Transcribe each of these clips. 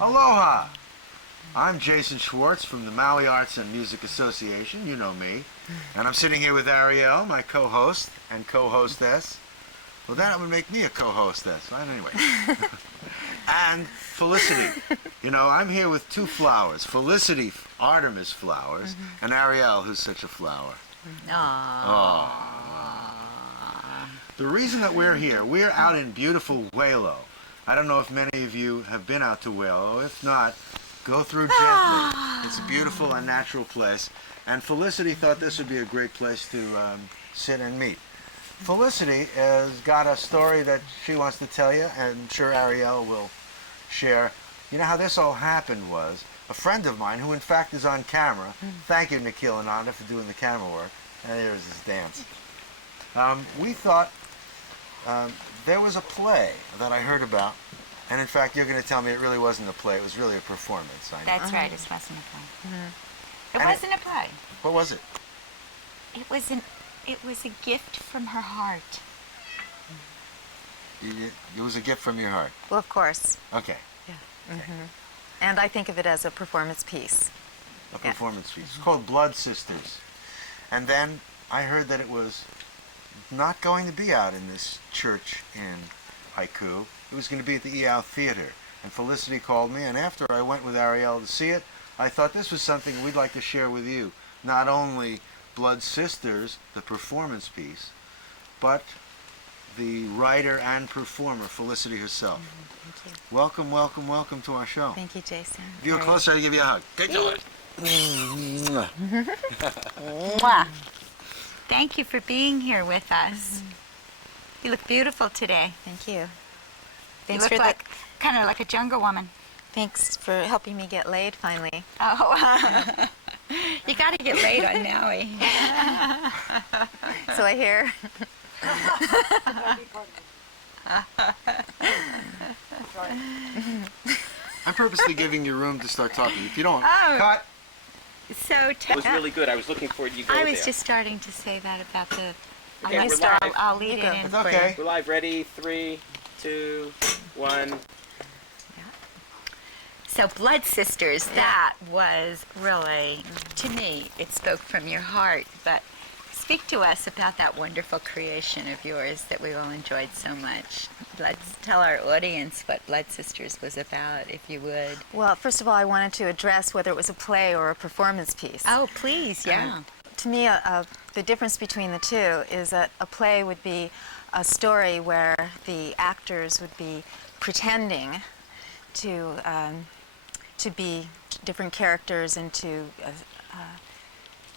Aloha! I'm Jason Schwartz from the Maui Arts and Music Association, you know me. And I'm sitting here with Airielle, my co-host and co-hostess. Well, that would make me a co-hostess, right? Anyway. And Felicity. You know, I'm here with two flowers, Felicity Artemis Flowers, and Airielle, who's such a flower. Aww. The reason that we're here, we're out in beautiful Walo. I don't know if many of you have been out to Walo. If not, go through gently. It's a beautiful and natural place. And Felicity thought this would be a great place to sit and meet. Felicity has got a story that she wants to tell you, and I'm sure Airielle will share. You know how this all happened was, a friend of mine, who in fact is on camera, thank you Nikhil and Ananda for doing the camera work, and here's his dance. We thought there was a play that I heard about, and in fact you're going to tell me it really wasn't a play, it was really a performance. That's right, it wasn't a play. It wasn't a play. What was it? It was a gift from her heart. It was a gift from your heart? Well, of course. Okay. Yeah. Okay. And I think of it as a performance piece. A performance piece. It's called Blood Sisters. And then I heard that it was not going to be out in this church in Haiku. It was going to be at the Iao Theater. And Felicity called me, and after I went with Airielle to see it, I thought this was something we'd like to share with you. Not only Blood Sisters, the performance piece, but the writer and performer, Felicity herself. Thank you. Welcome, welcome, welcome to our show. Thank you, Jason. If you were closer, I'd give you a hug. Good job. Mwah. Thank you for being here with us. You look beautiful today. Thank you. You look like kind of like a jungle woman. Thanks for helping me get laid finally. Oh, you got to get laid on Maui. So I hear. I'm purposely giving you room to start talking. If you don't, Oh. cut. So It was really good. I was looking for you to go I was there. just starting to say that about the. Okay, I'll we're start. live. I'll lead You it go. in. It's for you. okay. We're live. Ready? 3, 2, 1. So Blood Sisters, that was really, to me, it spoke from your heart. But speak to us about that wonderful creation of yours that we all enjoyed so much. Let's tell our audience what Blood Sisters was about, if you would. Well, first of all, I wanted to address whether it was a play or a performance piece. Oh, please, yeah. To me, the difference between the two is that a play would be a story where the actors would be pretending to be different characters and to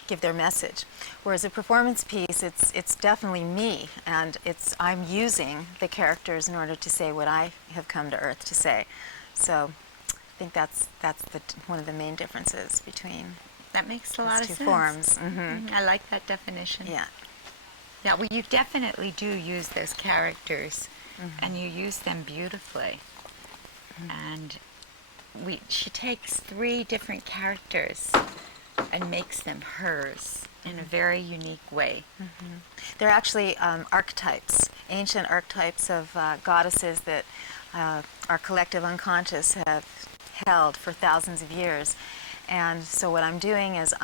give their message. Whereas a performance piece, it's definitely me, and I'm using the characters in order to say what I have come to Earth to say. So I think that's one of the main differences between That makes a lot of two sense. forms. I like that definition. Yeah. Yeah, well, you definitely do use those characters, and you use them beautifully. And she takes 3 different characters and makes them hers in a very unique way. They're actually archetypes, ancient archetypes of goddesses that our collective unconscious have held for thousands of years. And so what I'm doing is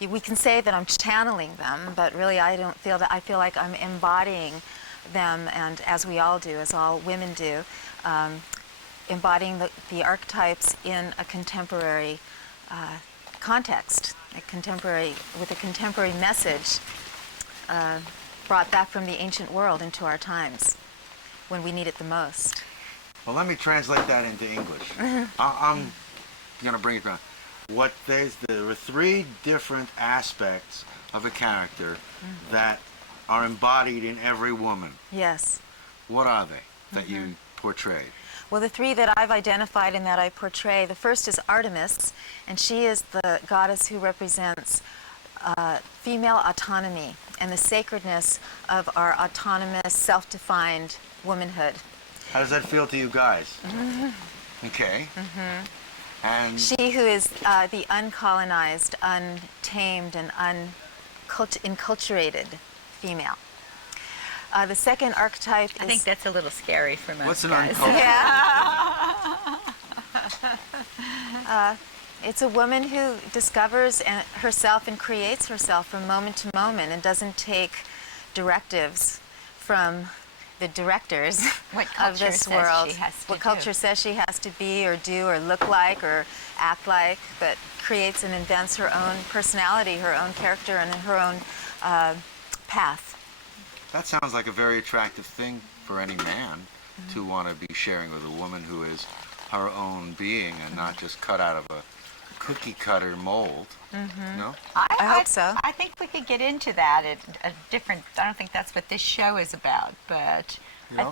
we can say that I'm channeling them, but really I don't feel that. I feel like I'm embodying them, and as we all do, as all women do, embodying the archetypes in a contemporary context, with a contemporary message brought back from the ancient world into our times when we need it the most. Well, let me translate that into English. I'm going to bring it down. There were 3 different aspects of a character that are embodied in every woman. Yes. What are they that you portrayed? Well, the 3 that I've identified and that I portray, the first is Artemis, and she is the goddess who represents female autonomy and the sacredness of our autonomous, self-defined womanhood. How does that feel to you guys? Okay. And She who is the uncolonized, untamed, and inculturated female. The second archetype is... I think that's a little scary for most what's an guys. uncultured? Yeah. It's a woman who discovers herself and creates herself from moment to moment and doesn't take directives from the directors What of culture this says world. she has to What do. culture says she has to be or do or look like or act like, but creates and invents her own personality, her own character, and her own path. That sounds like a very attractive thing for any man to want to be sharing with a woman who is her own being and not just cut out of a cookie cutter mold. No? I hope so. I think we could get into that at a different. I don't think that's what this show is about, but No?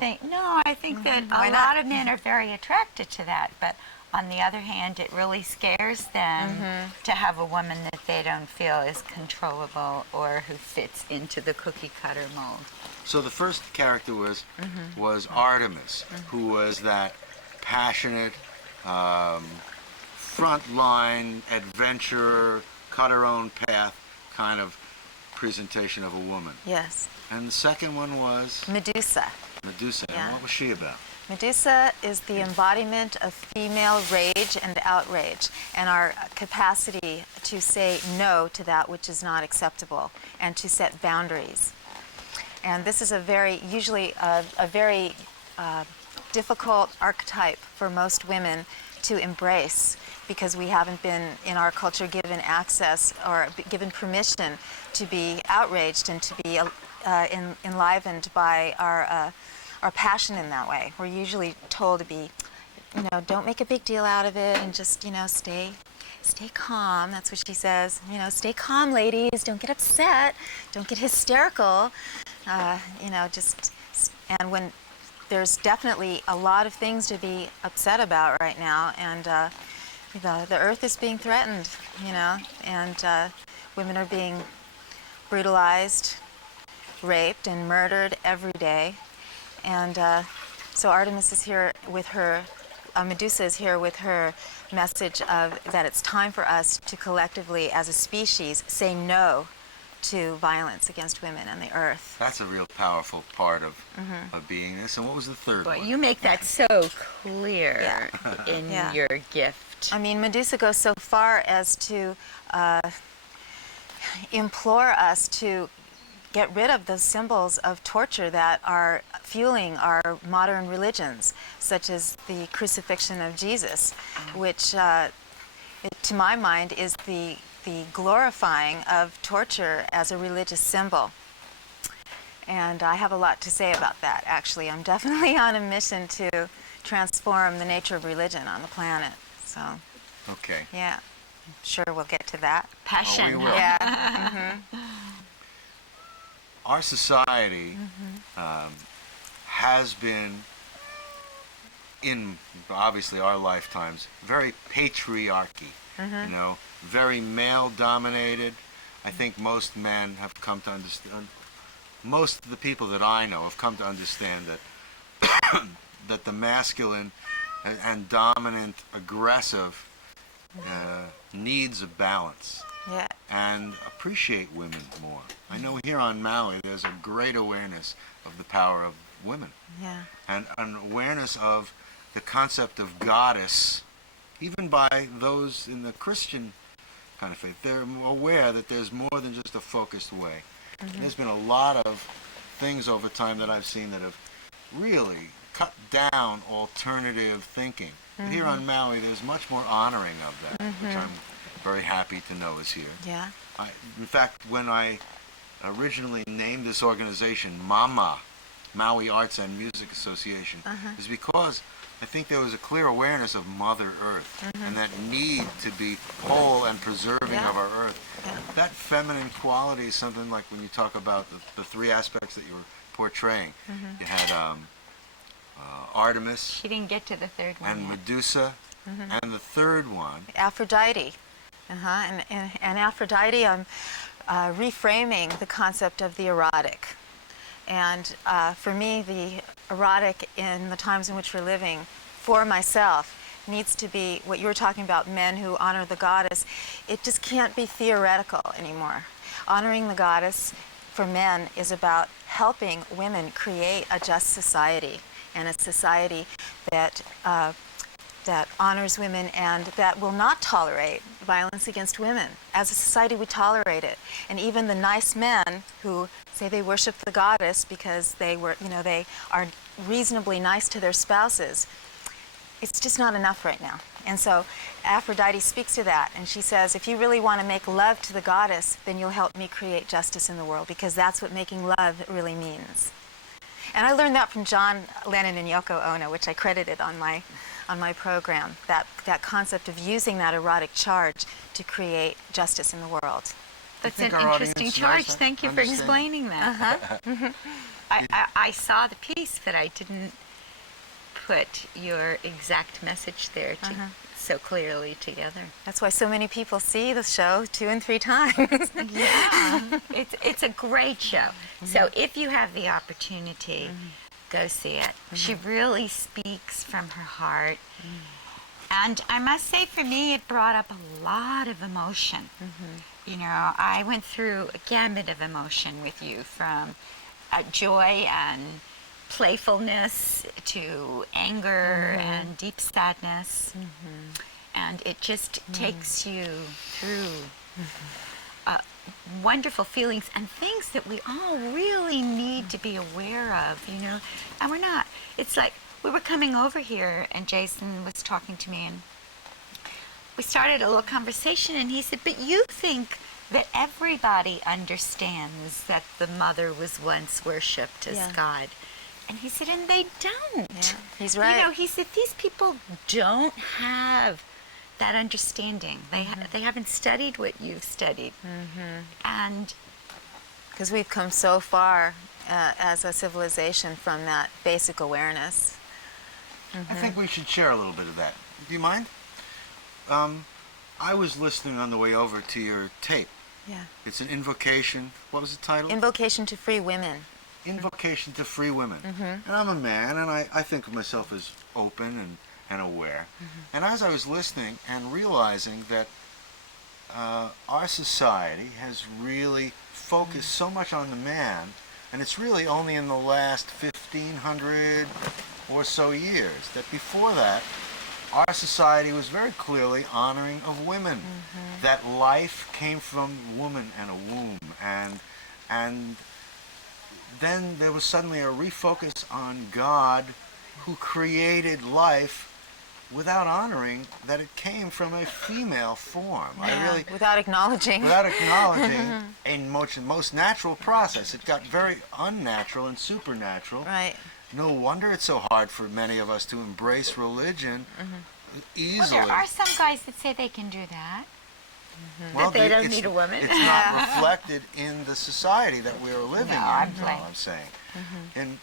I think that Why a not? lot of men are very attracted to that. But on the other hand, it really scares them to have a woman that they don't feel is controllable or who fits into the cookie cutter mold. So the first character was Artemis, who was that passionate, frontline adventurer, cut her own path kind of presentation of a woman. Yes. And the second one was Medusa. Medusa. Yeah. And what was she about? Medusa is the embodiment of female rage and outrage and our capacity to say no to that which is not acceptable and to set boundaries. And this is usually a very difficult archetype for most women to embrace because we haven't been in our culture given access or given permission to be outraged and to be enlivened by our passion in that way. We're usually told to be, don't make a big deal out of it and just, stay calm. That's what she says. Stay calm, ladies. Don't get upset. Don't get hysterical. And when there's definitely a lot of things to be upset about right now, and the earth is being threatened, and women are being brutalized, raped, and murdered every day. And so Artemis is here with her, Medusa is here with her message of that it's time for us to collectively, as a species, say no to violence against women on the earth. That's a real powerful part of beingness. And what was the third Boy, one? you make that so clear in Yeah. your gift. I mean, Medusa goes so far as to implore us to get rid of those symbols of torture that are fueling our modern religions, such as the crucifixion of Jesus, which, to my mind, is the glorifying of torture as a religious symbol. And I have a lot to say about that, actually. I'm definitely on a mission to transform the nature of religion on the planet. So, Okay. yeah, I'm sure we'll get to that. Passion. Oh, we will. Yeah. Our society has been, in obviously our lifetimes, very patriarchy, very male-dominated. I think most men have come to understand, most of the people that I know have come to understand that that the masculine and dominant, aggressive needs a balance. Yeah. And appreciate women more. I know here on Maui there's a great awareness of the power of women Yeah. and an awareness of the concept of goddess, even by those in the Christian kind of faith. They're aware that there's more than just a focused way. There's been a lot of things over time that I've seen that have really cut down alternative thinking. But here on Maui there's much more honoring of that, which I'm very happy to know is here. Yeah. In fact, when I originally named this organization MAMA, Maui Arts and Music Association, is because I think there was a clear awareness of Mother Earth and that need to be whole and preserving of our Earth. Yeah. That feminine quality is something like when you talk about the three aspects that you were portraying. You had Artemis She didn't get to the third one and yet. Medusa, and the third one. Aphrodite. And Aphrodite, I'm reframing the concept of the erotic. And for me, the erotic in the times in which we're living, for myself, needs to be what you were talking about, men who honor the goddess. It just can't be theoretical anymore. Honoring the goddess for men is about helping women create a just society, and a society that that honors women and that will not tolerate violence against women. As a society, we tolerate it. And even the nice men who say they worship the goddess because they are reasonably nice to their spouses, it's just not enough right now. And so Aphrodite speaks to that, and she says, if you really want to make love to the goddess, then you'll help me create justice in the world, because that's what making love really means. And I learned that from John Lennon and Yoko Ono, which I credited on my program, that concept of using that erotic charge to create justice in the world. That's an interesting charge. Thank you for explaining that. I saw the piece, but I didn't put your exact message there so clearly together. That's why so many people see the show 2 and 3 times. Yeah, it's a great show. So if you have the opportunity, go see it. She really speaks from her heart. And I must say, for me, it brought up a lot of emotion. You know, I went through a gamut of emotion with you, from joy and playfulness to anger and deep sadness. And it just takes you through wonderful feelings and things that we all really need to be aware of, you know. And we're not. It's like we were coming over here and Jason was talking to me, and we started a little conversation, and he said, but you think that everybody understands that the mother was once worshipped as God. And he said, and they don't. Yeah, he's right. You know, he said, these people don't have that understanding. They haven't studied what you've studied. And because we've come so far as a civilization from that basic awareness. I think we should share a little bit of that. Do you mind? I was listening on the way over to your tape. Yeah. It's an invocation. What was the title? Invocation to Free Women. Invocation to Free Women. And I'm a man, and I think of myself as open and aware. And as I was listening and realizing that our society has really focused so much on the man, and it's really only in the last 1,500 or so years, that before that, our society was very clearly honoring of women, that life came from woman and a womb, and then there was suddenly a refocus on God, who created life without honoring that it came from a female form. Without acknowledging. Without acknowledging a most natural process. It got very unnatural and supernatural. Right. No wonder it's so hard for many of us to embrace religion easily. well, there are some guys that say they can do that. Well, that they don't need a woman. It's not reflected in the society that we're living in, I'm is all I'm saying. And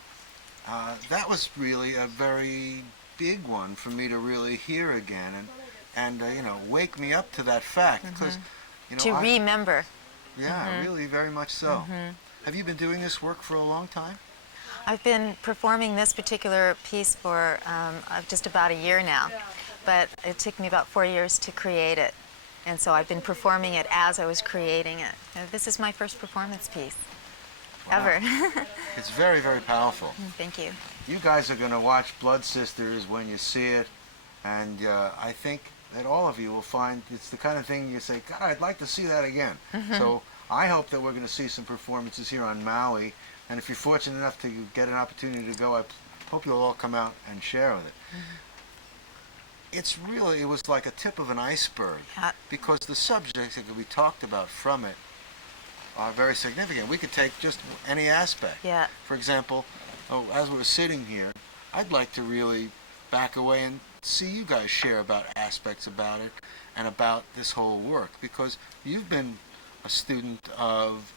that was really a very big one for me to really hear again, and you know, wake me up to that fact, because you know, To remember. Yeah, really, very much so. Have you been doing this work for a long time? I've been performing this particular piece for just about a year now, but it took me about 4 years to create it. And so I've been performing it as I was creating it. This is my first performance piece ever. It's very, very powerful. Thank you. You guys are going to watch Blood Sisters when you see it, and I think that all of you will find it's the kind of thing you say, God, I'd like to see that again. So I hope that we're going to see some performances here on Maui, and if you're fortunate enough to get an opportunity to go, I hope you'll all come out and share with it. It was like a tip of an iceberg, because the subjects that we talked about from it are very significant. We could take just any aspect. Yeah. For example, as we're sitting here, I'd like to really back away and see you guys share about aspects about it and about this whole work, because you've been a student of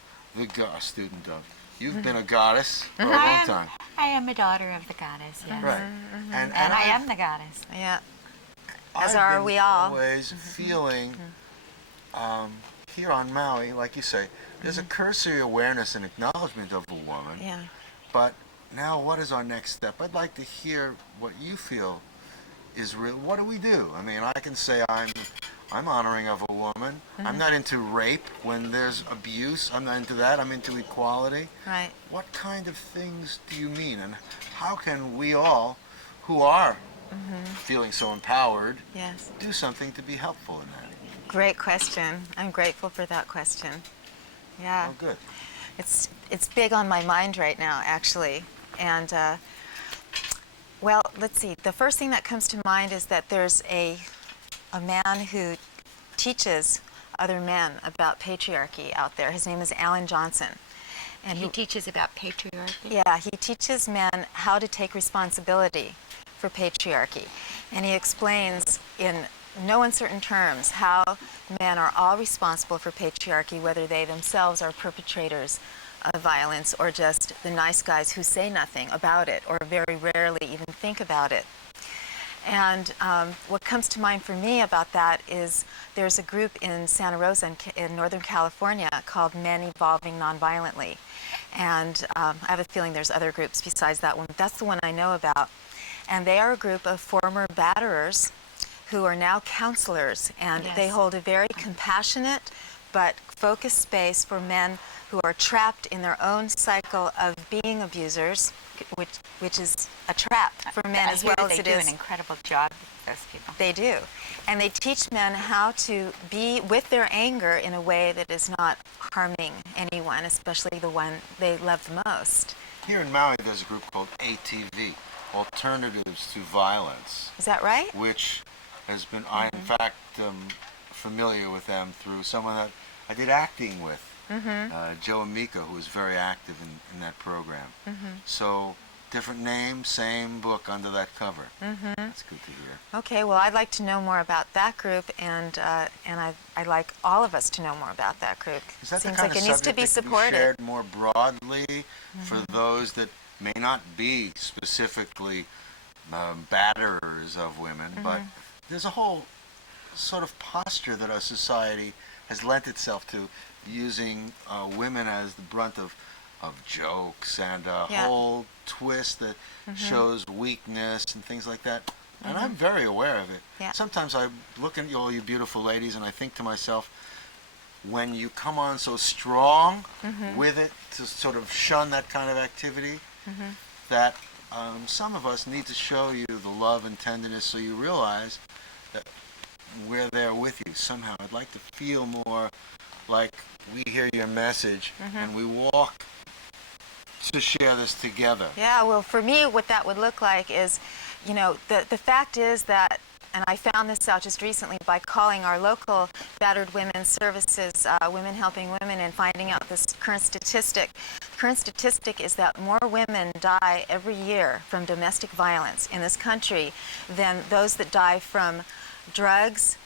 you've been a goddess for a long time. I am a daughter of the goddess, yes. Right. And I am the goddess. Yeah. As I've are been we all. always feeling here on Maui, like you say, there's a cursory awareness and acknowledgement of a woman. Yeah. But now, what is our next step? I'd like to hear what you feel is real. What do we do? I mean, I can say I'm honoring of a woman. I'm not into rape when there's abuse. I'm not into that. I'm into equality. Right. What kind of things do you mean? And how can we all, who are feeling so empowered, Yes. do something to be helpful in that. Great question. I'm grateful for that question. Yeah. Oh, good. It's big on my mind right now, actually. And well, let's see. The first thing that comes to mind is that there's a man who teaches other men about patriarchy out there. His name is Alan Johnson. And He teaches about patriarchy. yeah, he teaches men how to take responsibility for patriarchy. And he explains in no uncertain terms how men are all responsible for patriarchy, whether they themselves are perpetrators of violence or just the nice guys who say nothing about it or very rarely even think about it. And what comes to mind for me about that is there's a group in Santa Rosa in Northern California called Men Evolving Nonviolently. And I have a feeling there's other groups besides that one. That's the one I know about. And they are a group of former batterers who are now counselors. And they Yes. hold a very compassionate but focused space for men who are trapped in their own cycle of being abusers, which is a trap for men as well as it They do is. an incredible job, those people. They do. And they teach men how to be with their anger in a way that is not harming anyone, especially the one they love the most. Here in Maui, there's a group called ATV, Alternatives to Violence, Is that right? which has been, I in fact am familiar with them through someone that I did acting with, Joe Amica, who was very active in that program. So, different name, same book under that cover. That's good to hear. Okay, well, I'd like to know more about that group, and I'd like all of us to know more about that group. Is that Seems the kind like of it needs to subject be that can be supported. shared more broadly for those that may not be specifically batterers of women, but there's a whole sort of posture that our society has lent itself to, using women as the brunt of jokes and a Yeah. whole twist that shows weakness and things like that. And I'm very aware of it. Yeah. Sometimes I look at all you beautiful ladies and I think to myself, when you come on so strong with it to sort of shun that kind of activity, that some of us need to show you the love and tenderness so you realize that we're there with you somehow. I'd like to feel more like we hear your message and we walk to share this together. Yeah, well, for me, what that would look like is, you know, the fact is that, and I found this out just recently by calling our local battered women's services, Women Helping Women, and finding out this current statistic. The current statistic is that more women die every year from domestic violence in this country than those that die from drugs,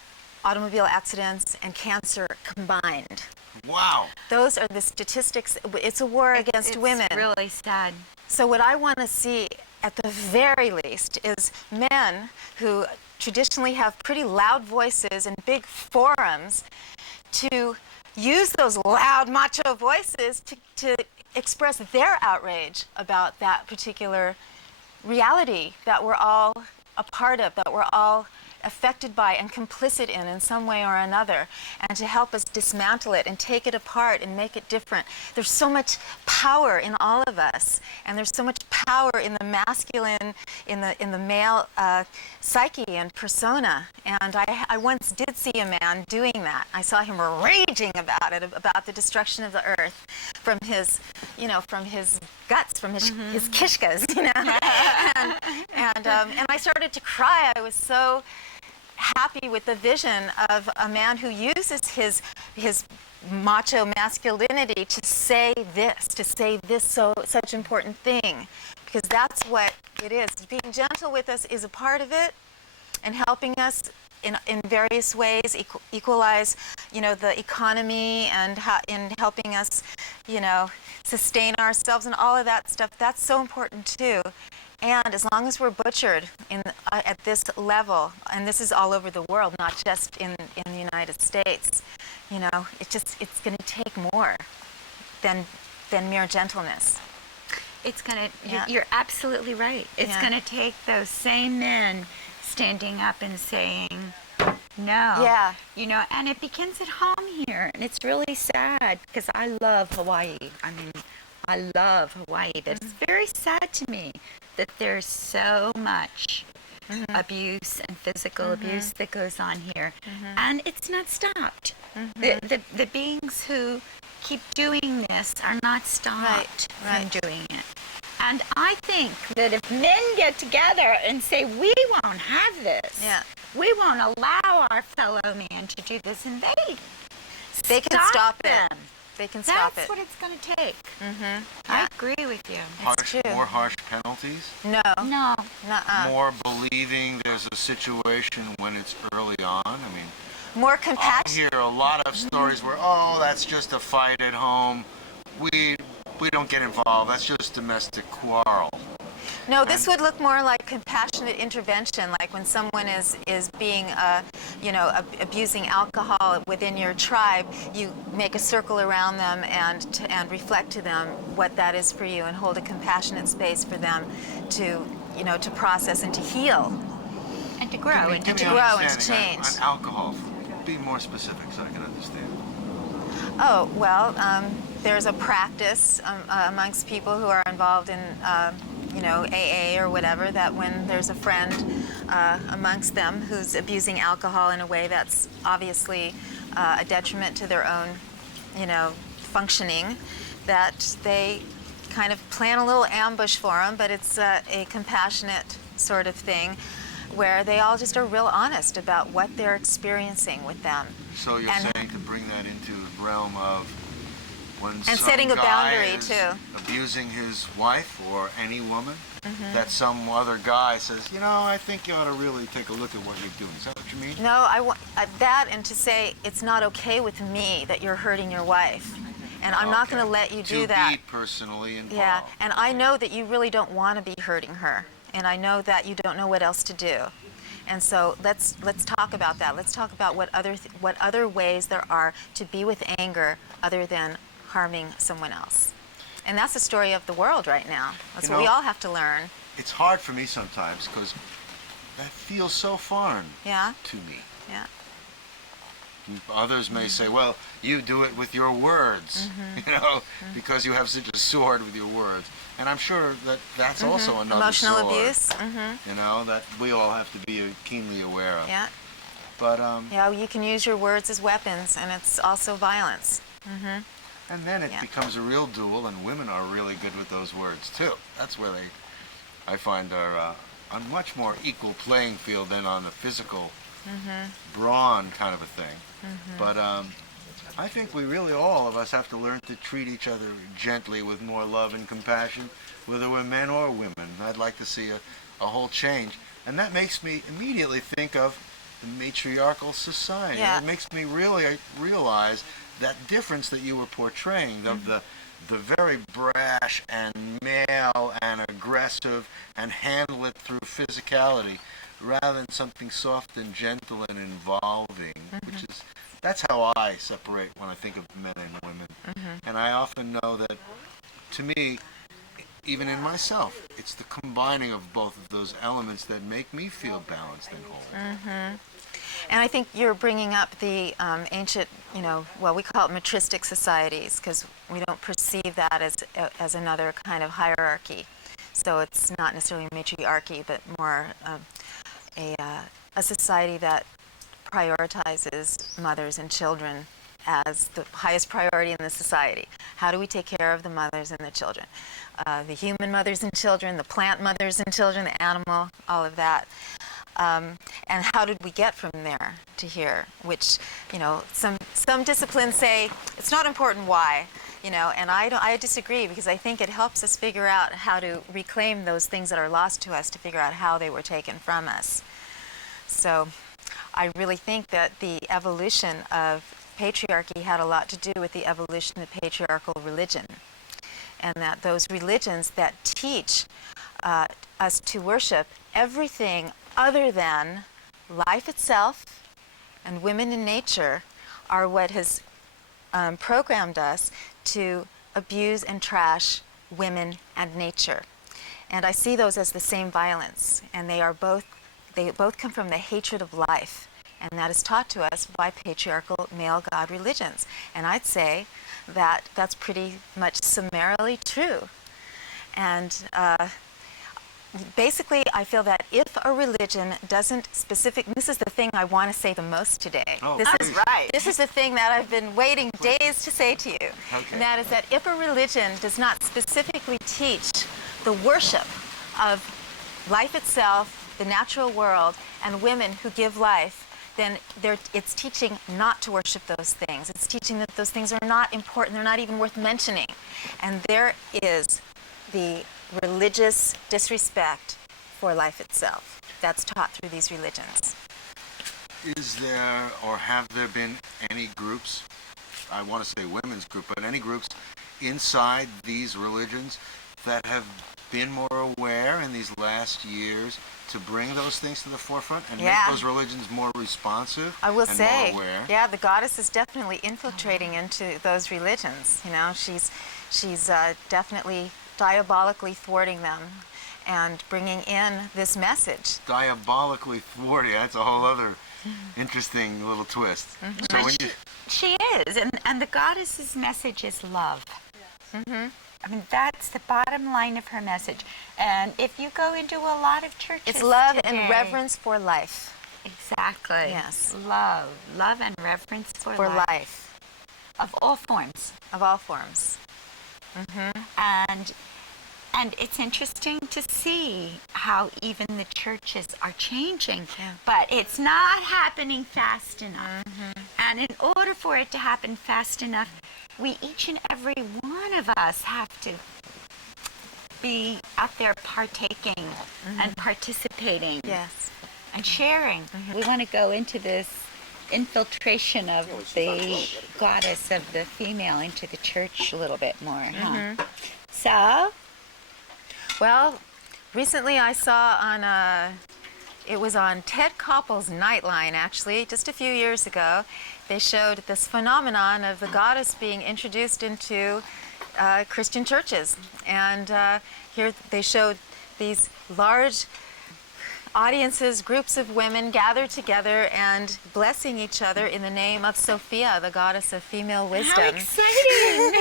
automobile accidents, and cancer combined. Wow. Those are the statistics. It's a war against It's women. really sad. So what I want to see, at the very least, is men who traditionally have pretty loud voices and big forums to use those loud macho voices to express their outrage about that particular reality that we're all a part of, that we're all affected by and complicit in some way or another, and to help us dismantle it and take it apart and make it different. There's so much power in all of us, and there's so much power in the masculine, in the male psyche and persona. And I once did see a man doing that. I saw him raging about it, about the destruction of the earth from his, you know, from his guts, from his kishkas, you know. And I started to cry. I was so happy with the vision of a man who uses his macho masculinity to say this such important thing, because that's what it is. Being gentle with us is a part of it, and helping us in various ways equalize, you know, the economy, and in helping us, you know, sustain ourselves and all of that stuff. That's so important too. And as long as we're butchered at this level, and this is all over the world, not just in the United States, you know, it's going to take more than mere gentleness. It's gonna. Yeah. You're absolutely right. It's Yeah. gonna take those same men standing up and saying no. Yeah. You know, and it begins at home here, and it's really sad because I love Hawaii. I mean, I love Hawaii, but it's very sad to me that there's so much abuse and physical abuse that goes on here. And it's not stopped. The beings who keep doing this are not stopped from doing it. And I think that if men get together and say, we won't have this, we won't allow our fellow man to do this, and they can stop it. They can stop it. That's what it's going to take. I agree with you. More harsh penalties? No. No. Nuh-uh. More believing there's a situation when it's early on? I mean, More I compassion. hear a lot of stories where, oh, that's just a fight at home. We don't get involved. That's just domestic quarrel. No, this would look more like compassionate intervention, like when someone is being, abusing alcohol within your tribe, you make a circle around them and reflect to them what that is for you and hold a compassionate space for them to process and to heal. And to grow. And to grow and to change. On alcohol, be more specific so I can understand. Oh, well, there's a practice amongst people who are involved in AA or whatever, that when there's a friend amongst them who's abusing alcohol in a way that's obviously a detriment to their own, functioning, that they kind of plan a little ambush for them, but it's a compassionate sort of thing where they all just are real honest about what they're experiencing with them. So you're saying to bring that into the realm of when and some setting a guy boundary is too. abusing his wife or any woman, that some other guy says, I think you ought to really take a look at what you're doing. Is that what you mean? No, I want that, and to say it's not okay with me that you're hurting your wife, and I'm not going to let you do that. To be personally involved. Yeah, and I know that you really don't want to be hurting her, and I know that you don't know what else to do. And so let's talk about that. Let's talk about what other ways there are to be with anger other than harming someone else. And that's the story of the world right now. That's what we all have to learn. It's hard for me sometimes because that feels so foreign to me. Yeah. Others may say, well, you do it with your words, because you have such a sword with your words. And I'm sure that that's also another emotional sword, abuse. that we all have to be keenly aware of. Yeah. But you can use your words as weapons, and it's also violence. and then it becomes a real duel, and women are really good with those words too. That's where I find, are on a much more equal playing field than on the physical brawn kind of a thing. But I think we really, all of us, have to learn to treat each other gently with more love and compassion, whether we're men or women. I'd like to see a whole change. And that makes me immediately think of the matriarchal society. Yeah. It makes me really realize that difference that you were portraying of the very brash and male and aggressive and handle it through physicality rather than something soft and gentle and involving, that's how I separate when I think of men and women. And I often know that, to me, even in myself, it's the combining of both of those elements that make me feel balanced and whole. And I think you're bringing up the ancient, we call it matristic societies, because we don't perceive that as another kind of hierarchy. So it's not necessarily matriarchy, but more a society that prioritizes mothers and children as the highest priority in the society. How do we take care of the mothers and the children? The human mothers and children, the plant mothers and children, the animal, all of that. And how did we get from there to here? Which, some disciplines say it's not important why, and I disagree, because I think it helps us figure out how to reclaim those things that are lost to us, to figure out how they were taken from us. So I really think that the evolution of patriarchy had a lot to do with the evolution of patriarchal religion, and that those religions that teach us to worship everything other than life itself and women in nature are what has programmed us to abuse and trash women and nature. And I see those as the same violence, and they both come from the hatred of life, and that is taught to us by patriarchal male god religions. And I'd say that that's pretty much summarily true. And basically, I feel that if a religion doesn't this is the thing I want to say the most today. Oh, This please. is right. This is the thing that I've been waiting days to say to you. Okay. And that is that if a religion does not specifically teach the worship of life itself, the natural world, and women who give life, then it's teaching not to worship those things. It's teaching that those things are not important, they're not even worth mentioning. And there is the religious disrespect for life itself that's taught through these religions. Is there or have there been any groups, I want to say women's group, but any groups inside these religions that have been more aware in these last years to bring those things to the forefront and make those religions more responsive I will and say, more aware? yeah, the goddess is definitely infiltrating into those religions. You know, she's definitely diabolically thwarting them and bringing in this message. Diabolically thwarting, that's a whole other interesting little twist. So when you, She is, and the goddess's message is love. I mean, that's the bottom line of her message. And if you go into a lot of churches It's love today, and reverence for life. Exactly. Yes. Love and reverence for For life. life, Of all forms. of all forms. And it's interesting to see how even the churches are changing, but it's not happening fast enough. And in order for it to happen fast enough, we each and every one of us have to be out there partaking and participating Yes. and sharing. We want to go into this infiltration of the goddess of the female into the church a little bit more. Huh? So, Well, recently I saw it was on Ted Koppel's Nightline, actually, just a few years ago. They showed this phenomenon of the goddess being introduced into Christian churches. And here they showed these large audiences, groups of women gathered together and blessing each other in the name of Sophia, the goddess of female how wisdom. exciting!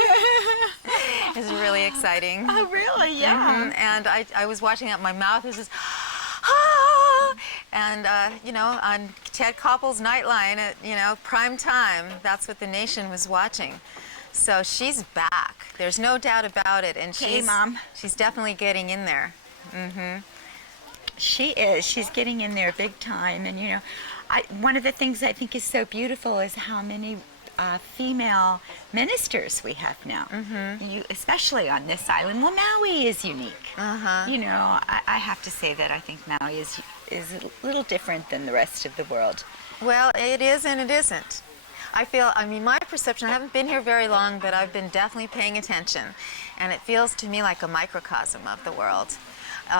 It's really exciting. Oh, really? Yeah. And I was watching it, my mouth was just, ah! And, on Ted Koppel's Nightline at, prime time, that's what the nation was watching. So she's back. There's no doubt about it. And Hey, Mom. she's definitely getting in there. She is. She's getting in there big time. And, one of the things I think is so beautiful is how many female ministers we have now. Especially on this island. Well, Maui is unique. I have to say that I think Maui is a little different than the rest of the world. Well, it is and it isn't. My perception, I haven't been here very long, but I've been definitely paying attention. And it feels to me like a microcosm of the world.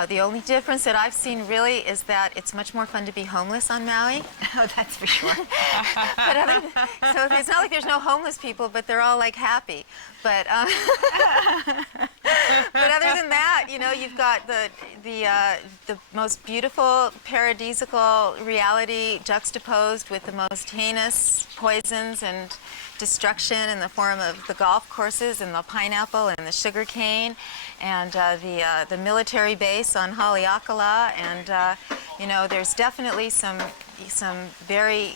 The only difference that I've seen really is that it's much more fun to be homeless on Maui. Oh, that's for sure. So it's not like there's no homeless people, but they're all like happy. But but other than that, you've got the most beautiful paradisical reality juxtaposed with the most heinous poisons and destruction in the form of the golf courses and the pineapple and the sugar cane and the military base on Haleakala. And there's definitely some very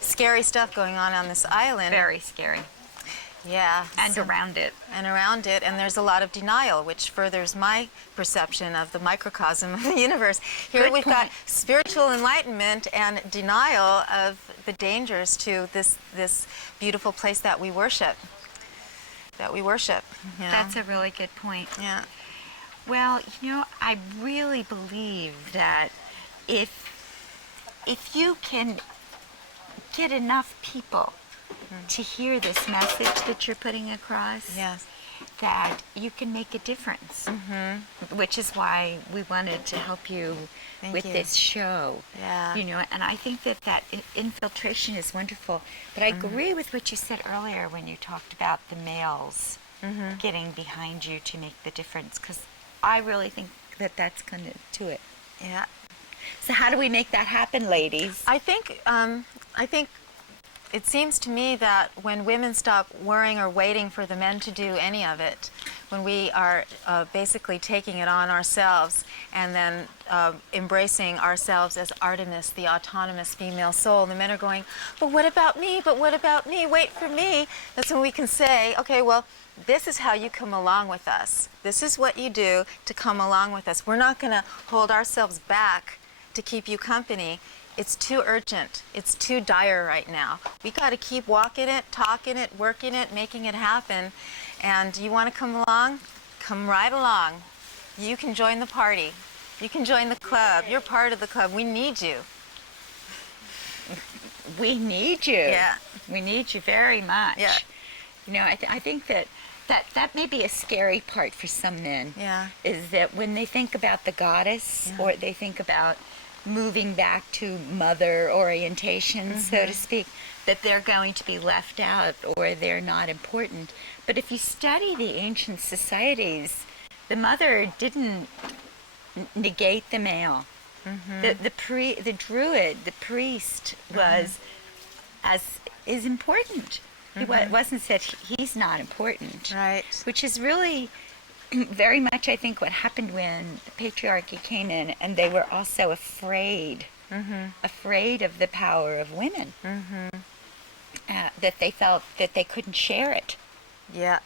scary stuff going on this island. Very scary. Yeah. And around it. And there's a lot of denial, which furthers my perception of the microcosm of the universe. Here Good we've point. got spiritual enlightenment and denial of the dangers to this beautiful place that we worship. That's a really good point. Yeah. Well, I really believe that if you can get enough people to hear this message that you're putting across, Yes. that you can make a difference. Which is why we wanted to help you Thank with you. this show. Yeah. And I think that infiltration is wonderful. But I agree with what you said earlier when you talked about the males getting behind you to make the difference, because I really think that that's going to do it. Yeah. So how do we make that happen, ladies? I think it seems to me that when women stop worrying or waiting for the men to do any of it, when we are basically taking it on ourselves and then embracing ourselves as Artemis, the autonomous female soul, the men are going, but what about me? But what about me? Wait for me. That's when we can say, okay, well, this is how you come along with us. This is what you do to come along with us. We're not going to hold ourselves back to keep you company. It's too urgent. It's too dire right now. We got to keep walking it, talking it, working it, making it happen. And you want to come along? Come right along. You can join the party. You can join the club. You're part of the club. We need you. We need you. Yeah. We need you very much. Yeah. You know, I think that may be a scary part for some men. Yeah. Is that when they think about the goddess, Yeah. or they think about moving back to mother orientation, so to speak, that they're going to be left out or they're not important. But if you study the ancient societies, the mother didn't negate the male. The druid, the priest, was is important. It wasn't said he's not important. Right. Which is really very much, I think, what happened when the patriarchy came in, and they were also afraid of the power of women, that they felt that they couldn't share it. Yeah.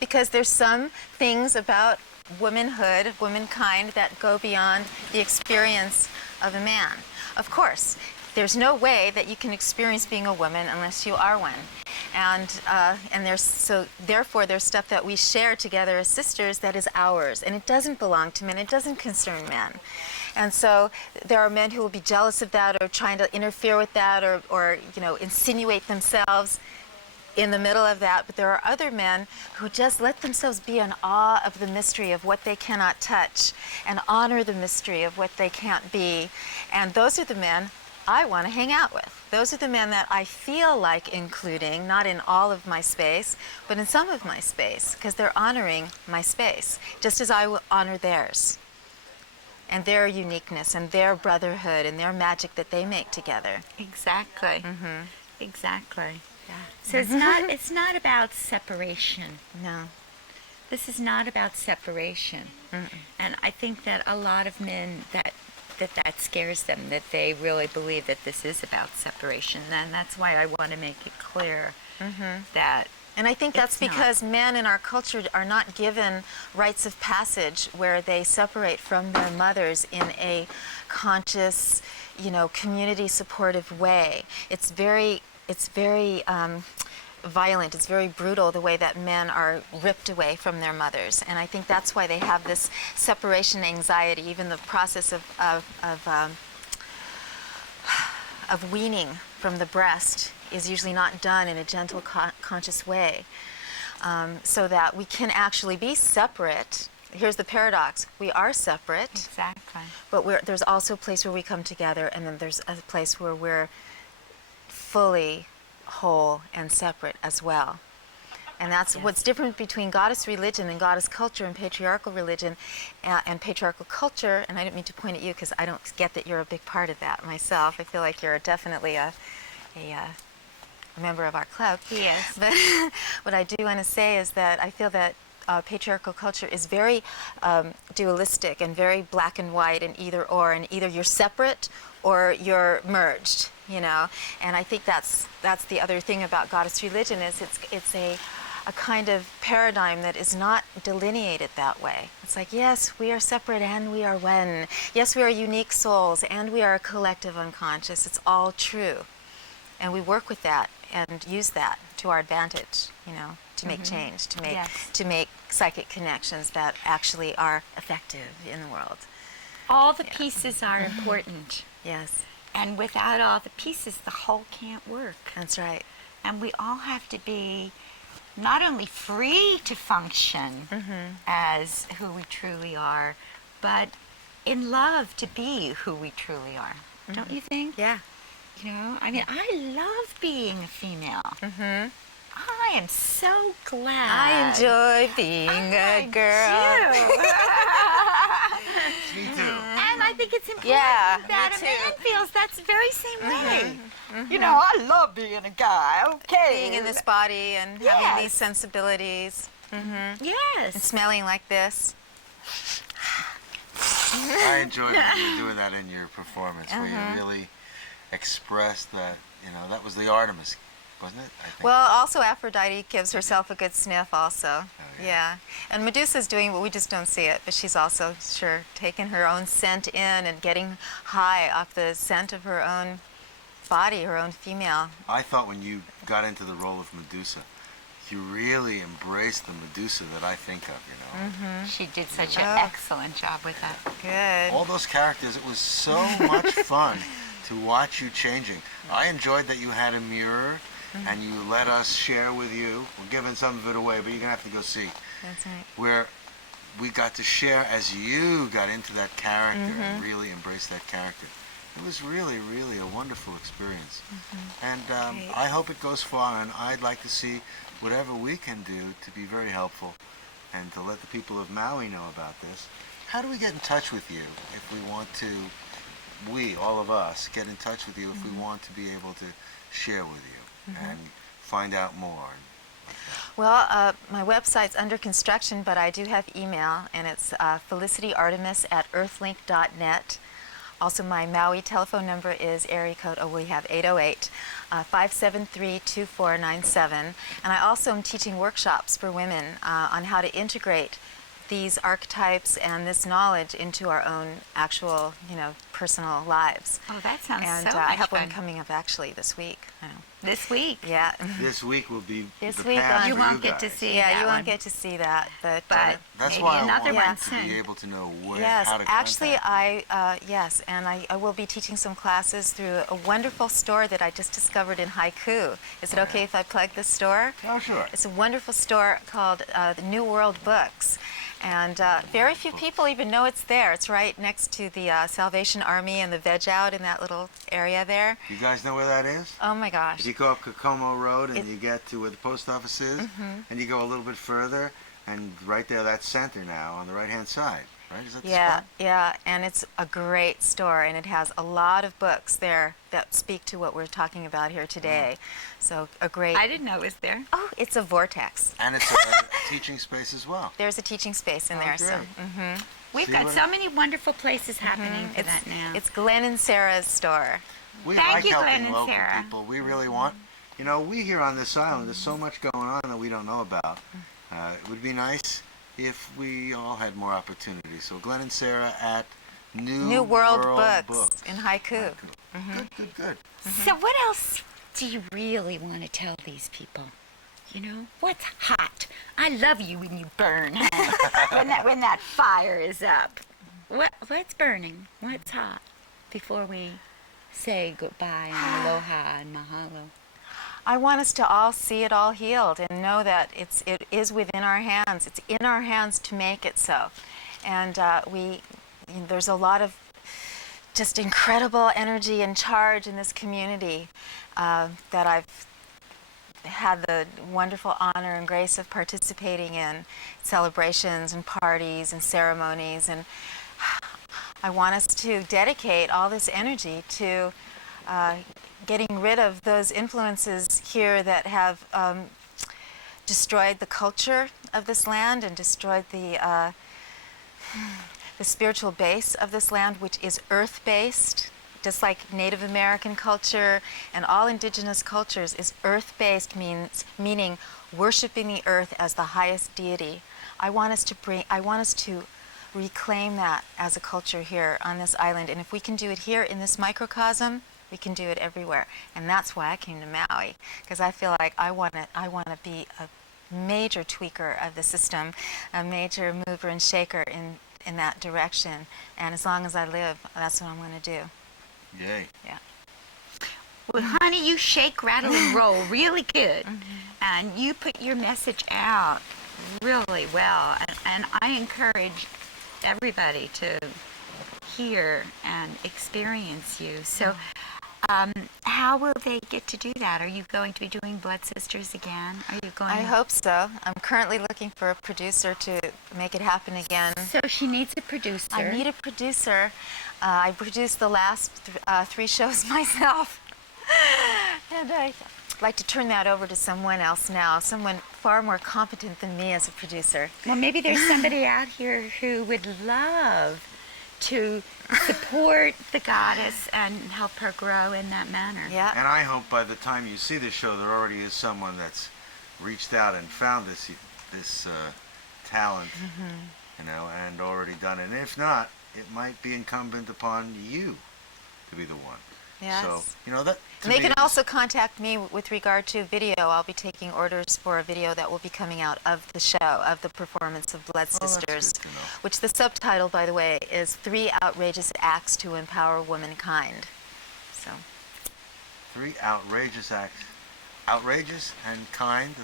Because there's some things about womanhood, womankind, that go beyond the experience of a man. Of course, there's no way that you can experience being a woman unless you are one. And therefore there's stuff that we share together as sisters that is ours, and it doesn't belong to men, it doesn't concern men. And so there are men who will be jealous of that, or trying to interfere with that, or insinuate themselves in the middle of that. But there are other men who just let themselves be in awe of the mystery of what they cannot touch, and honor the mystery of what they can't be. And those are the men I want to hang out with. Those are the men that I feel like including, not in all of my space, but in some of my space, because they're honoring my space, just as I will honor theirs, and their uniqueness, and their brotherhood, and their magic that they make together. Exactly. Exactly. Yeah. So it's not about separation. No. This is not about separation. And I think that a lot of men that scares them, that they really believe that this is about separation. And that's why I want to make it clear that. And I think that's It's not. because men in our culture are not given rites of passage where they separate from their mothers in a conscious, community supportive way. It's very violent, it's very brutal the way that men are ripped away from their mothers. And I think that's why they have this separation anxiety. Even the process of weaning from the breast is usually not done in a gentle, conscious way, so that we can actually be separate. Here's the paradox. We are separate, Exactly. but there's also a place where we come together, and then there's a place where we're fully whole and separate as well. And that's what's different between goddess religion and goddess culture and patriarchal religion and patriarchal culture. And I didn't mean to point at you, because I don't get that you're a big part of that myself. I feel like you're definitely a member of our club. Yes. But what I do want to say is that I feel that patriarchal culture is very dualistic and very black and white, and either or, and either you're separate or you're merged, And I think that's the other thing about goddess religion, is it's a kind of paradigm that is not delineated that way. It's like, yes, we are separate and we are one. Yes, we are unique souls and we are a collective unconscious. It's all true. And we work with that and use that to our advantage, to make change, to make psychic connections that actually are effective in the world. All the pieces are important. Yes, And without all the pieces, the whole can't work. that's right. And we all have to be not only free to function as who we truly are, but in love to be who we truly are. Don't you think? Yeah. I love being a female. I am so glad. I enjoy being a girl. Me too. And I think it's it's important Yeah, that me a man too. feels that's the very same way. You know, I love being a guy, okay. Being in this body and having these sensibilities and Yes. smelling like this. I enjoyed when you were doing that in your performance, where you really expressed that, that was the Artemis, wasn't it? I think. Well, also Aphrodite gives herself a good sniff also. Oh, Yeah. And Medusa's doing what we just don't see it, but she's also sure taking her own scent in and getting high off the scent of her own body, her own female. I thought when you got into the role of Medusa, you really embraced the Medusa that I think of, She did such an excellent job with that. Good. All those characters, it was so much fun to watch you changing. I enjoyed that you had a mirror and you let us share with you. We're giving some of it away, but you're going to have to go see. That's right. Where we got to share as you got into that character and really embraced that character. It was really, really a wonderful experience. And I hope it goes far, and I'd like to see whatever we can do to be very helpful and to let the people of Maui know about this. How do we get in touch with you if we want to, all of us, get in touch with you if we want to be able to share with you and find out more? Well, my website's under construction, but I do have email, and it's felicityartemis@earthlink.net. Also, my Maui telephone number is area code, we have 808 573-2497. And I also am teaching workshops for women on how to integrate these archetypes and this knowledge into our own actual, personal lives. Oh, that sounds And so I much have fun. one coming up actually this week. This week. Yeah. This week will be This the week path on- You for won't get guys. to see Yeah, that you one. won't get to see that, but But That's maybe why I another want one to soon. be able to know yes, how to actually, contact yes, and I will be teaching some classes through a wonderful store that I just discovered in Haiku. Is it okay if I plug this store? you. Oh, sure. It's a wonderful store called the New World Books, and very few people even know it's there. It's right next to the Salvation Army and the Veg Out in that little area there. You guys know where that is? Oh my gosh. If you go up Kokomo Road and It- you get to where the post office is, and you go a little bit further, and right there, that's center now on the right-hand side, right? Is that the Yeah, spot? yeah, and it's a great store, and it has a lot of books there that speak to what we're talking about here today. So a great. I didn't know it was there. Oh, it's a vortex. And it's a teaching space as well. There's a teaching space in Oh, there, so. great. We've See got what- so many wonderful places happening for that now. It's Glenn and Sarah's store. We Thank like you, helping Glenn and local Sarah. people. We really want, we here on this island, there's so much going on that we don't know about. It would be nice if we all had more opportunities. So Glenn and Sarah at New World Books in Haiku. Good, good, good. So what else do you really want to tell these people? What's hot? I love you when you burn. when that fire is up. What's burning? What's hot? Before we say goodbye and aloha and mahalo. I want us to all see it all healed and know that it is within our hands. It's in our hands to make it so. And there's a lot of just incredible energy and charge in this community that I've had the wonderful honor and grace of participating in celebrations and parties and ceremonies, and I want us to dedicate all this energy to getting rid of those influences here that have destroyed the culture of this land and destroyed the spiritual base of this land, which is earth-based. Just like Native American culture and all indigenous cultures is earth-based, meaning worshiping the earth as the highest deity. I want us to reclaim that as a culture here on this island. And if we can do it here in this microcosm, we can do it everywhere. And that's why I came to Maui, because I feel like I want to be a major tweaker of the system, a major mover and shaker in that direction. And as long as I live, that's what I'm going to do. Yay. Yeah. Well, honey, you shake, rattle, and roll really good. And you put your message out really well. And I encourage everybody to hear and experience you. So How will they get to do that? Are you going to be doing Blood Sisters again? Are you going? I hope so. I'm currently looking for a producer to make it happen again. So she needs a producer. I need a producer. I produced the last 3 shows myself. And I'd like to turn that over to someone else now, someone far more competent than me as a producer. Well, maybe there's somebody out here who would love to support the goddess and help her grow in that manner. Yeah. And I hope by the time you see the show, there already is someone that's reached out and found this talent, and already done it. And if not, it might be incumbent upon you to be the one. Yes. So, that. And they can also contact me with regard to video. I'll be taking orders for a video that will be coming out of the show, of the performance of Blood Sisters, That's good to know. which the subtitle, by the way, is 3 Outrageous Acts to Empower Womankind. So. 3 outrageous acts. Outrageous and kind,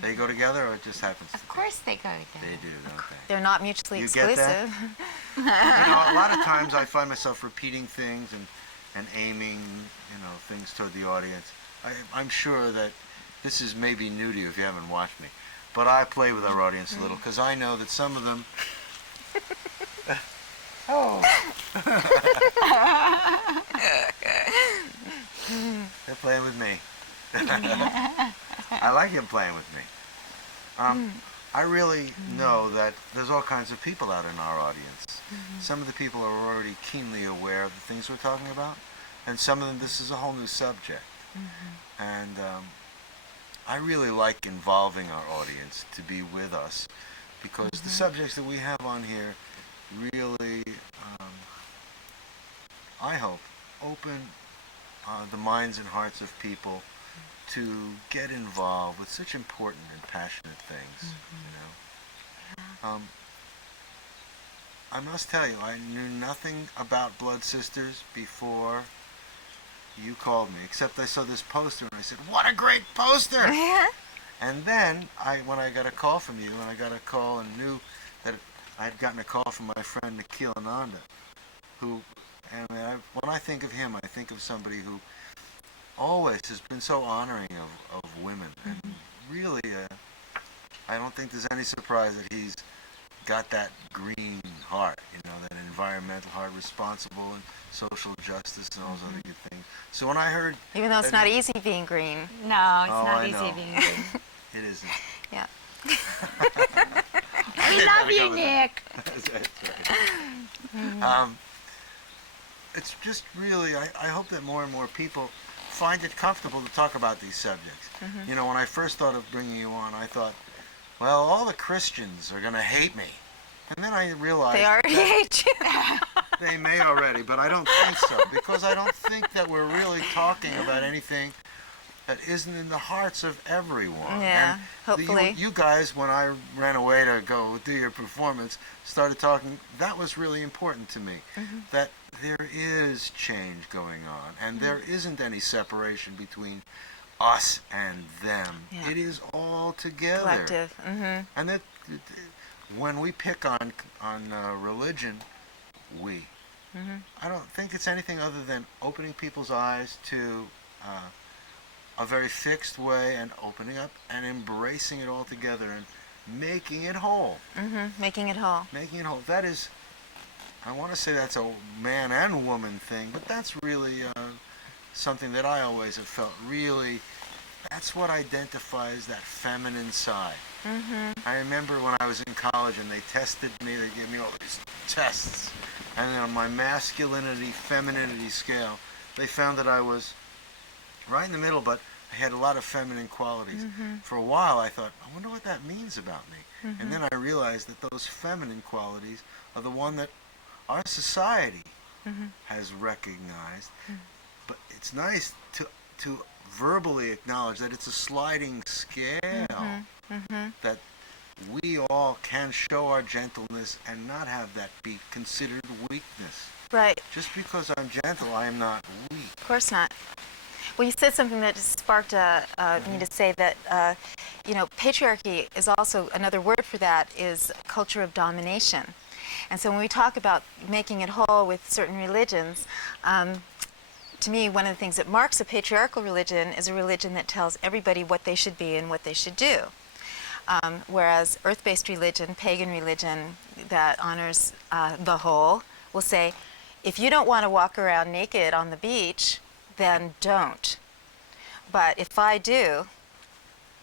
they go together, or it just happens? Of course they go together. They do, don't they? They're not mutually You get that? exclusive. A lot of times I find myself repeating things and aiming, things toward the audience. I'm sure that this is maybe new to you if you haven't watched me, but I play with our audience a little because I know that some of them. They're playing with me. I like him playing with me. I really know that there's all kinds of people out in our audience. Some of the people are already keenly aware of the things we're talking about, and some of them, this is a whole new subject. And I really like involving our audience to be with us, because the subjects that we have on here really, I hope, open the minds and hearts of people to get involved with such important and passionate things, I must tell you, I knew nothing about Blood Sisters before you called me, except I saw this poster and I said, "What a great poster!" And then, when I got a call from you, and I got a call and knew that I had gotten a call from my friend Nikhil Ananda, who, when I think of him, I think of somebody who always has been so honoring of women, and really, I don't think there's any surprise that he's got that green heart, that environmental heart, responsible and social justice and all those other good things. So when I heard, Even though it's not easy being green. No, it's Oh, not I easy know. being green. it isn't. Yeah. We love you, Nick. That's right. It's just really, I hope that more and more people find it comfortable to talk about these subjects. When I first thought of bringing you on, I thought, well, all the Christians are going to hate me. And then I realized They already hate you. they may already, but I don't think so, because I don't think that we're really talking about anything that isn't in the hearts of everyone. Yeah, And hopefully. You guys, when I ran away to go do your performance, started talking. That was really important to me, that there is change going on, and there isn't any separation between us and them. Yeah. It is all together. Collective. And that when we pick on religion, I don't think it's anything other than opening people's eyes to a very fixed way, and opening up and embracing it all together and making it whole. Making it whole. Making it whole. That is, I want to say that's a man and woman thing, but that's really something that I always have felt really, that's what identifies that feminine side. I remember when I was in college and they tested me, they gave me all these tests, and then on my masculinity, femininity scale, they found that I was right in the middle, but I had a lot of feminine qualities. For a while I thought, I wonder what that means about me. And then I realized that those feminine qualities are the one that our society has recognized. But it's nice to verbally acknowledge that it's a sliding scale, that we all can show our gentleness and not have that be considered weakness. Right. Just because I'm gentle, I am not weak. Of course not. Well, you said something that just sparked me to say that, patriarchy is also, another word for that is culture of domination. And so when we talk about making it whole with certain religions, to me, one of the things that marks a patriarchal religion is a religion that tells everybody what they should be and what they should do. Whereas earth-based religion, pagan religion that honors the whole, will say, if you don't want to walk around naked on the beach, then don't. But if I do,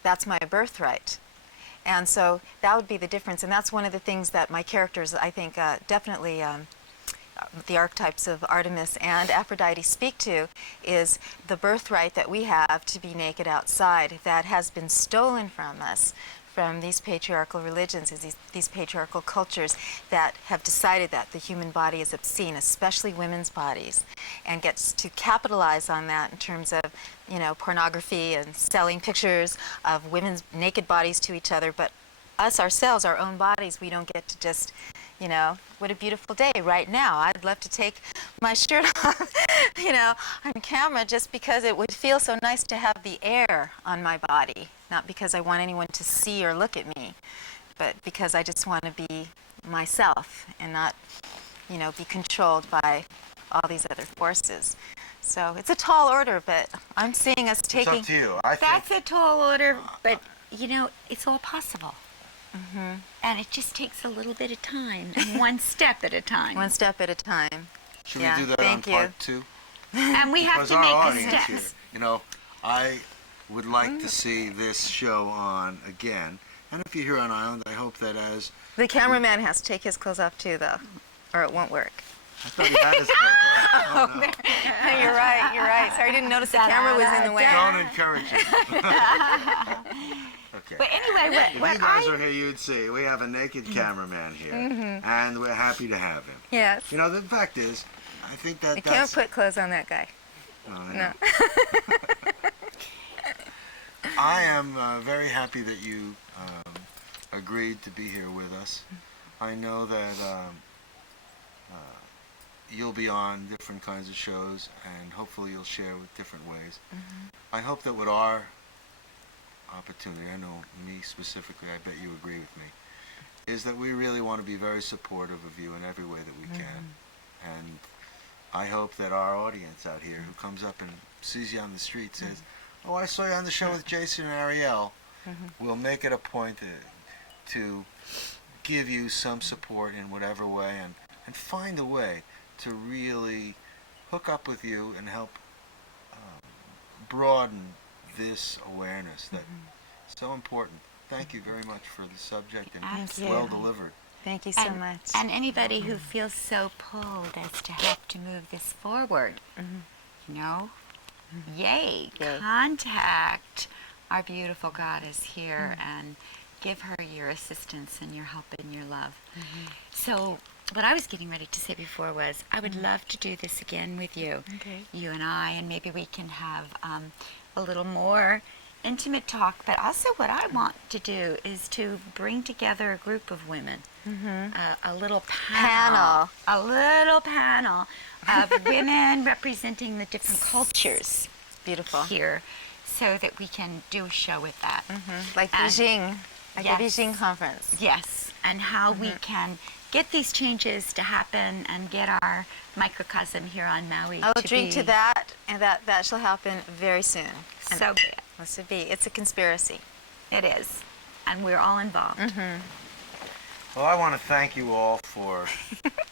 that's my birthright. And so that would be the difference. And that's one of the things that my characters, I think, definitely the archetypes of Artemis and Aphrodite speak to, is the birthright that we have to be naked outside that has been stolen from us from these patriarchal religions, is these patriarchal cultures that have decided that the human body is obscene, especially women's bodies, and gets to capitalize on that in terms of, you know, pornography and selling pictures of women's naked bodies to each other. But us ourselves, our own bodies, we don't get to just, you know, what a beautiful day right now. I'd love to take my shirt off, you know, on camera just because it would feel so nice to have the air on my body. Not because I want anyone to see or look at me, but because I just want to be myself and not, you know, be controlled by all these other forces. So it's a tall order, but I'm seeing us taking... It's up to you. I That's think a tall order, but, you know, it's all possible. And it just takes a little bit of time, and one step at a time. One step at a time. should Yeah, we do that thank on you. part 2? And we have Because to our make the audience steps. here, you know, I would like to see this show on again. And if you're here on Island, I hope that as... The cameraman has to take his clothes off too, though, or it won't work. I thought he had his clothes on. Oh, no. You're right, you're right. Sorry, I didn't notice the camera was in the way. Don't encourage it. Okay. But anyway, If what you guys I... were here, you'd see we have a naked cameraman here, and we're happy to have him. Yes. You know, the fact is, I think that You that's... can't put clothes on that guy. Oh, I No. know. I am very happy that you agreed to be here with us. I know that you'll be on different kinds of shows, and hopefully you'll share with different ways. I hope that with our opportunity, I know me specifically, I bet you agree with me, is that we really want to be very supportive of you in every way that we can. And I hope that our audience out here who comes up and sees you on the street says, oh, I saw you on the show with Jason and Airielle, will make it a point to give you some support in whatever way, and find a way to really hook up with you and help broaden this awareness that's so important. Thank you very much for the subject, and Thank you. well delivered. Thank you so much. And anybody who feels so pulled as to help to move this forward, you know, yay, Yay. contact our beautiful goddess here and give her your assistance and your help and your love. So what I was getting ready to say before was I would love to do this again with you, you and I, and maybe we can have a little more intimate talk. But also what I want to do is to bring together a group of women, a little panel, a little panel of women representing the different cultures Beautiful. here, so that we can do a show with that. Like And- Beijing, like Yes. the Beijing conference. Yes, and how we can get these changes to happen and get our microcosm here on Maui I will to drink be to that, and that shall happen very soon. And so good. Must it be? It's a conspiracy. It is, and we're all involved. Well, I want to thank you all for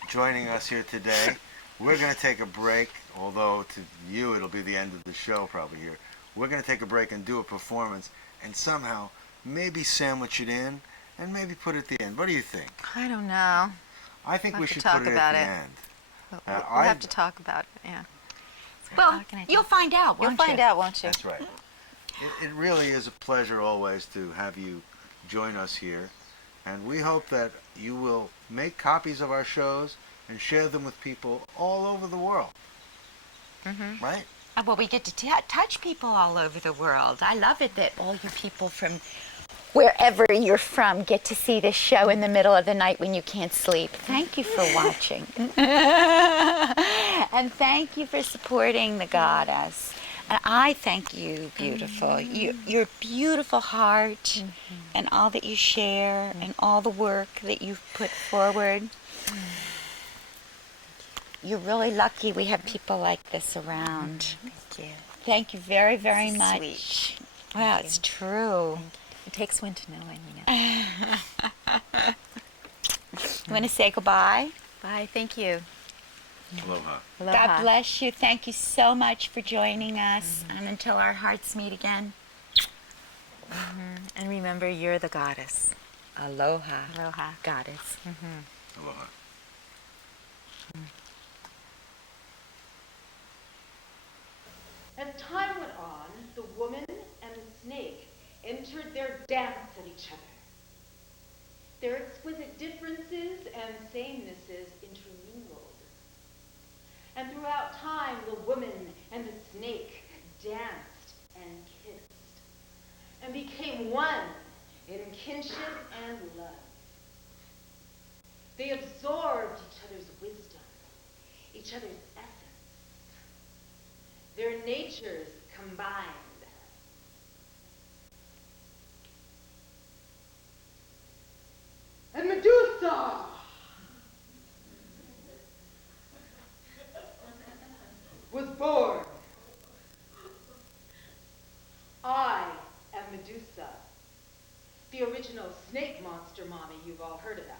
joining us here today. We're going to take a break, although to you it'll be the end of the show probably here. We're going to take a break and do a performance, and somehow maybe sandwich it in, and maybe put it at the end. What do you think? I don't know. I think We'll we have to should talk put it about at it. the end. We'll have to talk about it, yeah. Well, How can I do- you'll find out, You'll won't find you? out, won't you? That's right. It really is a pleasure always to have you join us here, and we hope that you will make copies of our shows and share them with people all over the world. Right? Well, we get to touch people all over the world. I love it that all you people from wherever you're from get to see this show in the middle of the night when you can't sleep. Thank you for watching. And thank you for supporting the goddess. And I thank you, beautiful. Your beautiful heart and all that you share and all the work that you've put forward. you're really lucky we have people like this around. Thank you. Thank you very, very This is much. sweet. Wow, Thank it's you. true. It takes one to know one, you know. You want to say goodbye? Bye. Thank you. Aloha. Aloha. God bless you. Thank you so much for joining us. And until our hearts meet again. And remember, you're the goddess. Aloha, Aloha. goddess. Aloha. As time went on, the woman and the snake entered their dance at each other. Their exquisite differences and samenesses intermingled. And throughout time, the woman and the snake danced and kissed and became one in kinship and love. They absorbed each other's wisdom, each other's essence. Their natures combined. And Medusa was born. I am Medusa, the original snake monster mommy you've all heard about.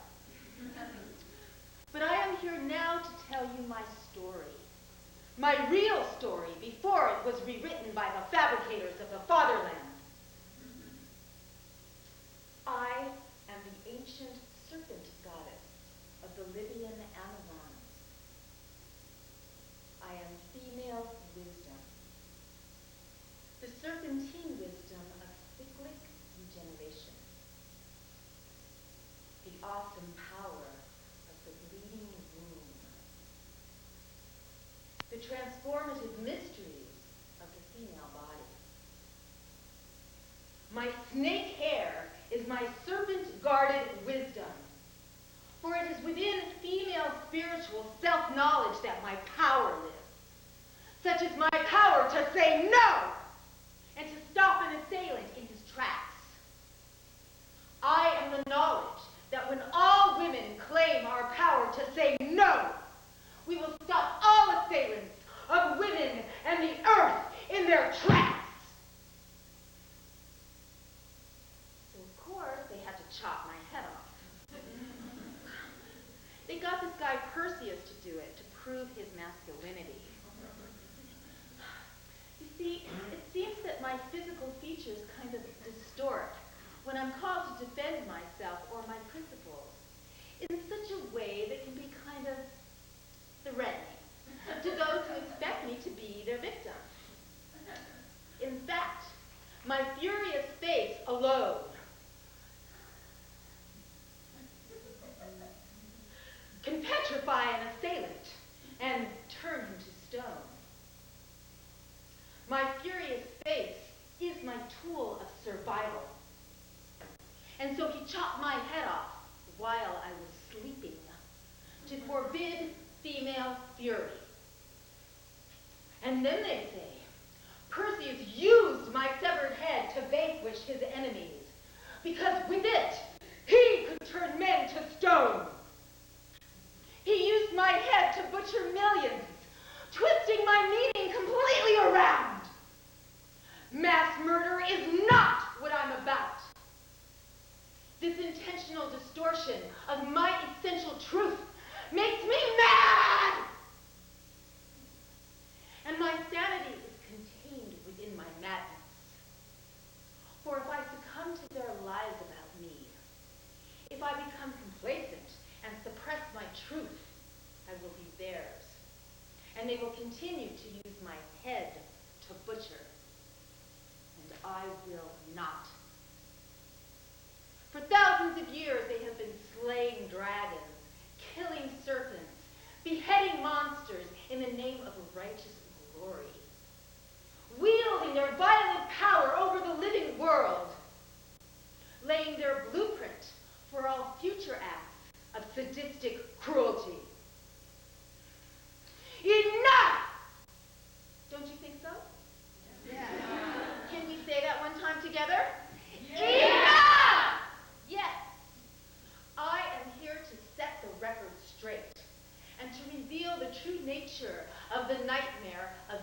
But I am here now to tell you my story. My real story before it was rewritten by the fabricators of the fatherland. I am the ancient serpent goddess of the Libyan Amazons. I am female wisdom. The serpentine wisdom of cyclic regeneration. The awesome power of the bleeding womb. The transformative mysteries of the female body. My snake hair is my serpent-guarded wisdom, for it is within female spiritual self-knowledge that my power lives, such as my power to say no and to stop an assailant in his tracks. I am the knowledge that when all women claim our power to say no, we will stop all assailants of women and the earth in their tracks. So of course they had to chop my head off. They got this guy Perseus to do it to prove his masculinity. You see, it seems that my physical features kind of distort when I'm called to defend myself or my principles in such a way that can be kind of threatening to those who expect me to be their victim. In fact, my furious face alone can petrify an assailant and turn him to stone. My furious face is my tool of survival. And so he chopped my head off while I was sleeping to forbid female fury. And then they say, Perseus used my severed head to vanquish his enemies, because with it, he could turn men to stone. He used my head to butcher millions, twisting my meaning completely around. Mass murder is not what I'm about. This intentional distortion of my essential truth makes me mad! And my sanity is contained within my madness. For if I succumb to their lies about me, if I become complacent and suppress my truth, I will be theirs. And they will continue to use my head to butcher. And I will not. For thousands of years they have been slaying dragons, killing serpents, beheading monsters in the name of righteous glory, wielding their violent power over the living world, laying their blueprint for all future acts of sadistic cruelty. Enough! Don't you think so? Yeah. Can we say that one time together? Yeah. Enough! Yes. I am here to set the record straight and to reveal the true nature of the nightmare of